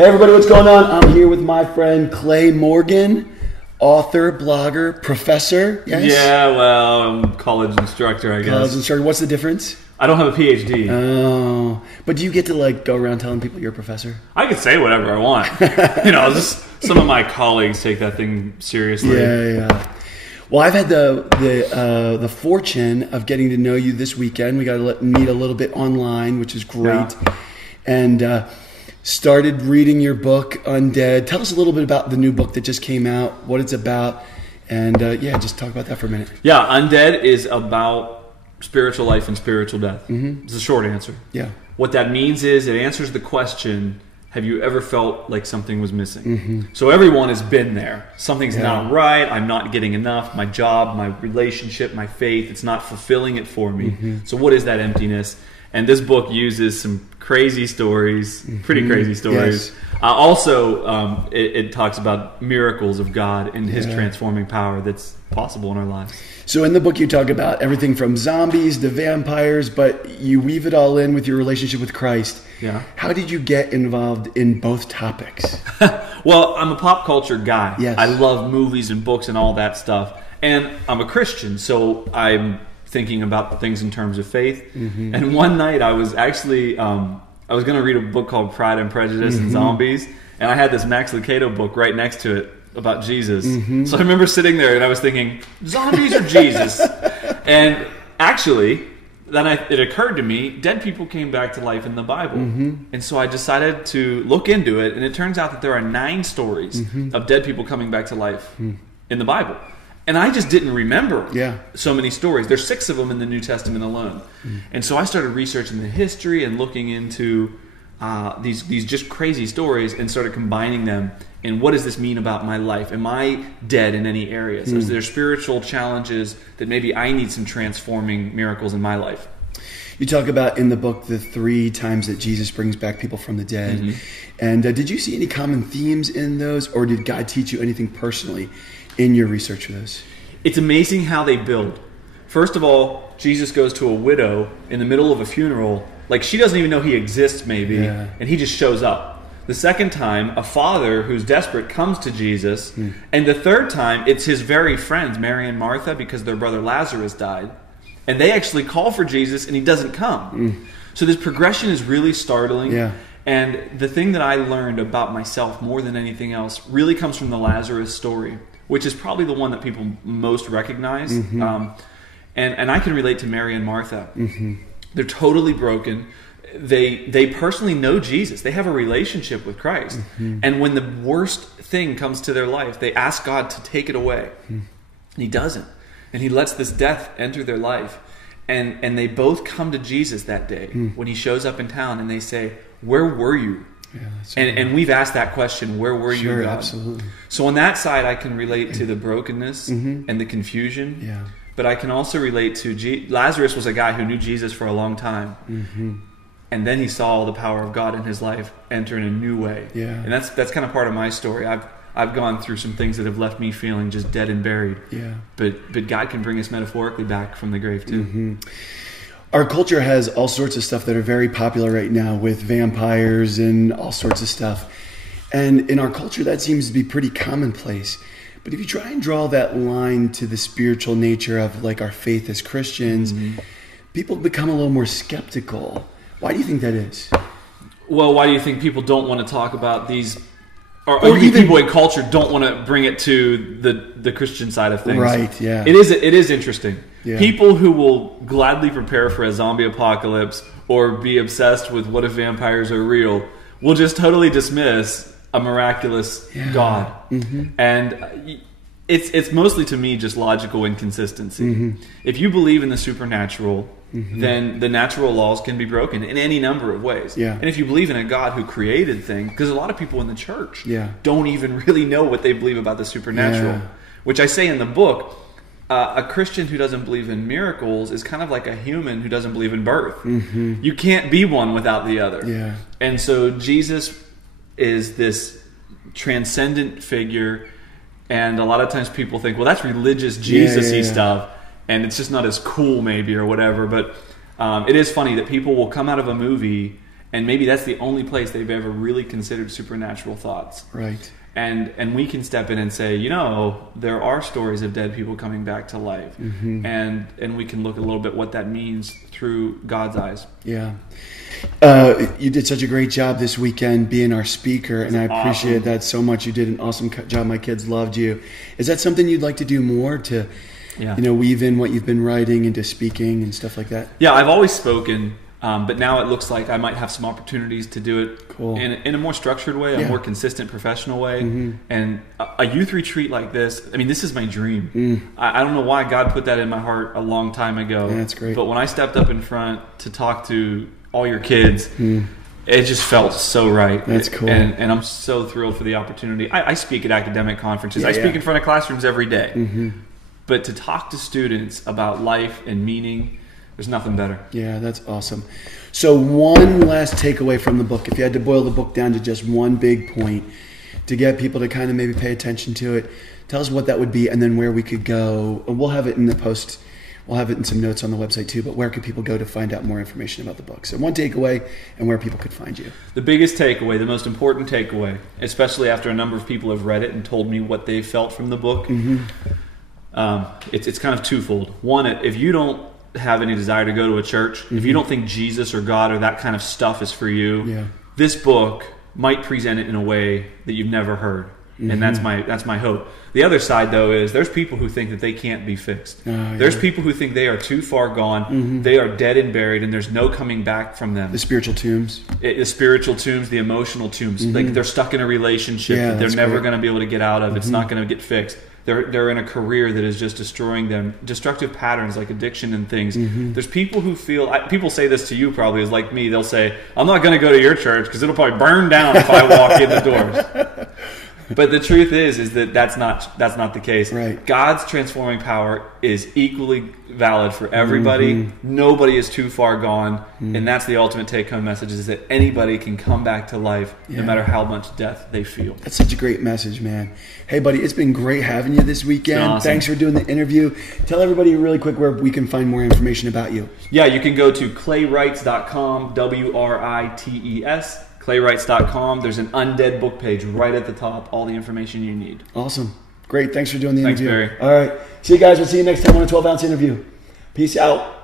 Hey everybody, what's going on? I'm here with my friend Clay Morgan, author, blogger, professor. Yes? Yeah, well, I'm a college instructor, I guess. College instructor. What's the difference? I don't have a PhD. Oh, but do you get to go around telling people you're a professor? I can say whatever I want. Just some of my colleagues take that thing seriously. Yeah. Well, I've had the fortune of getting to know you this weekend. We got to meet a little bit online, which is great. Yeah. And started reading your book, Undead. Tell us a little bit about the new book that just came out, what it's about, and just talk about that for a minute. Yeah, Undead is about spiritual life and spiritual death. Mm-hmm. It's a short answer. Yeah. What that means is it answers the question, have you ever felt like something was missing? Mm-hmm. So everyone has been there. Something's not right. I'm not getting enough. My job, my relationship, my faith, it's not fulfilling it for me. Mm-hmm. So what is that emptiness? And this book uses some crazy stories, pretty crazy stories. Yes. Also, it talks about miracles of God and His transforming power that's possible in our lives. So in the book you talk about everything from zombies to vampires, but you weave it all in with your relationship with Christ. Yeah. How did you get involved in both topics? Well, I'm a pop culture guy. Yes. I love movies and books and all that stuff. And I'm a Christian, so I'm thinking about things in terms of faith. Mm-hmm. And one night I was actually, I was going to read a book called Pride and Prejudice and Zombies, and I had this Max Lucado book right next to it about Jesus. Mm-hmm. So I remember sitting there and I was thinking, zombies or Jesus? And actually, then it occurred to me, dead people came back to life in the Bible. Mm-hmm. And so I decided to look into it, and it turns out that there are 9 stories of dead people coming back to life in the Bible. And I just didn't remember so many stories. There's 6 of them in the New Testament alone. And so I started researching the history and looking into these just crazy stories and started combining them. And what does this mean about my life? Am I dead in any areas? Is there spiritual challenges that maybe I need some transforming miracles in my life? You talk about in the book the 3 times that Jesus brings back people from the dead. Mm-hmm. And did you see any common themes in those, or did God teach you anything personally in your research for those? It's amazing how they build. First of all, Jesus goes to a widow in the middle of a funeral. Like, she doesn't even know he exists, maybe, and he just shows up. The second time, a father who's desperate comes to Jesus. And the third time, it's his very friends, Mary and Martha, because their brother Lazarus died. And they actually call for Jesus, and he doesn't come. So this progression is really startling. Yeah. And the thing that I learned about myself more than anything else really comes from the Lazarus story, which is probably the one that people most recognize. And I can relate to Mary and Martha. They're totally broken. They personally know Jesus. They have a relationship with Christ. And when the worst thing comes to their life, they ask God to take it away. And He doesn't. And He lets this death enter their life. And they both come to Jesus that day when He shows up in town, and they say, "Where were you?" Yeah, and we've asked that question, where were you, God? Absolutely. So on that side, I can relate to the brokenness and the confusion. Yeah. But I can also relate to Lazarus was a guy who knew Jesus for a long time. And then he saw the power of God in his life enter in a new way. Yeah. And that's kind of part of my story. I've gone through some things that have left me feeling just dead and buried. Yeah. But God can bring us metaphorically back from the grave too. Our culture has all sorts of stuff that are very popular right now with vampires and all sorts of stuff. And in our culture, that seems to be pretty commonplace. But if you try and draw that line to the spiritual nature of our faith as Christians, people become a little more skeptical. Why do you think that is? Well, why do you think people don't want to talk about these, or even people in culture don't want to bring it to the Christian side of things? Right, yeah. It is interesting. Yeah. People who will gladly prepare for a zombie apocalypse or be obsessed with what if vampires are real will just totally dismiss a miraculous God. And it's mostly, to me, just logical inconsistency. If you believe in the supernatural, then the natural laws can be broken in any number of ways. Yeah. And if you believe in a God who created things, because a lot of people in the church don't even really know what they believe about the supernatural, which I say in the book, a Christian who doesn't believe in miracles is kind of like a human who doesn't believe in birth. You can't be one without the other. Yeah. And so Jesus is this transcendent figure, and a lot of times people think, well, that's religious Jesus-y stuff, and it's just not as cool maybe or whatever. But it is funny that people will come out of a movie And maybe that's the only place they've ever really considered supernatural thoughts. Right. And we can step in and say, there are stories of dead people coming back to life. Mm-hmm. And we can look a little bit what that means through God's eyes. Yeah. You did such a great job this weekend being our speaker, and I appreciate that so much. You did an awesome job. My kids loved you. Is that something you'd like to do more to, weave in what you've been writing into speaking and stuff like that? Yeah, I've always spoken. But now it looks like I might have some opportunities to do it in a more structured way, a more consistent professional way. Mm-hmm. And a youth retreat like this, this is my dream. I don't know why God put that in my heart a long time ago. Yeah, that's great. But when I stepped up in front to talk to all your kids, it just felt so right. That's cool. And I'm so thrilled for the opportunity. I speak at academic conferences. I speak in front of classrooms every day. Mm-hmm. But to talk to students about life and meaning, there's nothing better. Yeah, that's awesome. So one last takeaway from the book, if you had to boil the book down to just one big point to get people to kind of maybe pay attention to it, tell us what that would be and then where we could go. And we'll have it in the post. We'll have it in some notes on the website too, but where could people go to find out more information about the book? So one takeaway and where people could find you. The biggest takeaway, the most important takeaway, especially after a number of people have read it and told me what they felt from the book, it's kind of twofold. One, if you don't have any desire to go to a church, if you don't think Jesus or God or that kind of stuff is for you, this book might present it in a way that you've never heard. And that's my hope. The other side, though, is there's people who think that they can't be fixed. There's people who think they are too far gone, they are dead and buried, and there's no coming back from them. The spiritual tombs. The spiritual tombs, the emotional tombs. Like they're stuck in a relationship that they're never going to be able to get out of. It's not going to get fixed. They're in a career that is just destroying them. Destructive patterns like addiction and things. There's people who feel, people say this to you probably, is like me. They'll say, I'm not going to go to your church because it'll probably burn down if I walk in the doors. But the truth is that that's not the case. Right. God's transforming power is equally valid for everybody. Nobody is too far gone. And that's the ultimate take-home message, is that anybody can come back to life no matter how much death they feel. That's such a great message, man. Hey, buddy, it's been great having you this weekend. Awesome. Thanks for doing the interview. Tell everybody really quick where we can find more information about you. Yeah, you can go to claywrights.com, WRITES. claywrights.com. There's an undead book page right at the top. All the information you need. Awesome. Great. Thanks for doing the interview. Thanks, Barry. All right. See you guys. We'll see you next time on a 12-ounce interview. Peace out.